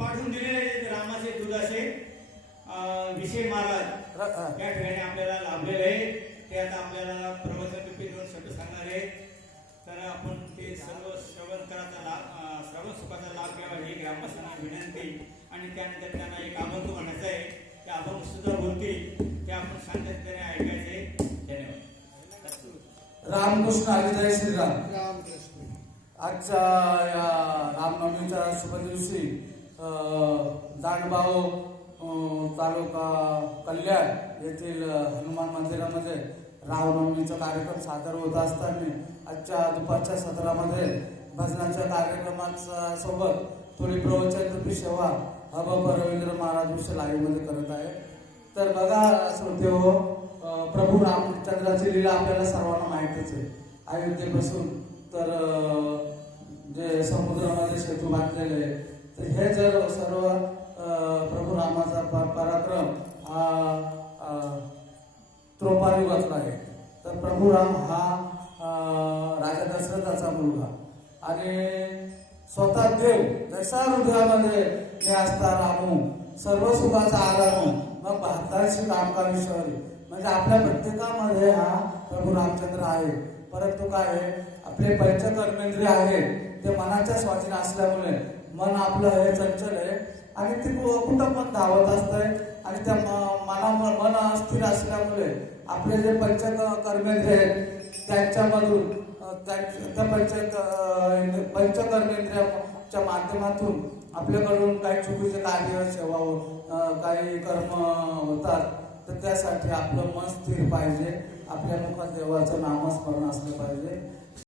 पाठवून दिलेले रामाचे दुधाचे विषय महाराज या ठिकाणी आपल्याला लाभलेले आहे. ते आता आपल्याला प्रवचनारूपी 2 शब्द सांगणार आहे. तर आपण ते सर्व श्रवण करायचा लाभ, श्रवण सुखाचा लाभ घ्यावा ही ग्रामस्थांना विनंती. आणि त्यानंतर त्यांना एक अभंग म्हणायचं आहे. ते अभंग सुद्धा बोलतील, ते आपण शांततेने ऐकायचे. धन्यवाद. रामकृष्ण हरी, जय श्रीराम. रामकृष्ण. आजच्या या रामनवमीच्या शुभ दिवशी दांडगाव तालुका कल्याण येथील हनुमान मंदिरामध्ये रामनवमीचा कार्यक्रम सादर होत असताना आजच्या दुपारच्या सत्रामध्ये भजनाच्या कार्यक्रमाच्या सोबत थोडी प्रवचन रूपी सेवा हबप रवींद्र महाराज विषय लाईव्ह मध्ये करत आहे. तर बघा श्रोतेहो, प्रभू रामचंद्राची लीला आपल्याला सर्वांना माहितीच आहे. अयोध्येपासून तर जे समुद्रामध्ये सेतू बांधलेले, तर हे जर सर्व प्रभू रामाचा पराक्रम त्रोपायुगातला आहे. तर प्रभू राम हा राजा दशरथाचा मुलगा आणि स्वतः देव जैसा हृदयामध्ये मी असता रामू सर्व सुखाचा आरामू मग भारताची कामकाजी शहरी. म्हणजे आपल्या प्रत्येकामध्ये हा प्रभू रामचंद्र आहे. परंतु काय आहे, आपले पंचकर्मेंद्रिय आहे ते मनाच्या स्वाधीन असल्यामुळे मन आपलं हे चंचल आहे आणि ते कुठं पण धावत असतंय. आणि त्या मन अस्थिर असल्यामुळे आपले जे पंचकर्मेंद्रिय आहेत त्यांच्यामधून त्या पंचकर्मेंद्रियाच्या माध्यमातून आपल्याकडून काही चुकीचे कार्य सेवा काही कर्म होतात. तर त्यासाठी आपलं मन स्थिर पाहिजे, आपल्या मुखात देवाचं नामस्मरण असलं पाहिजे.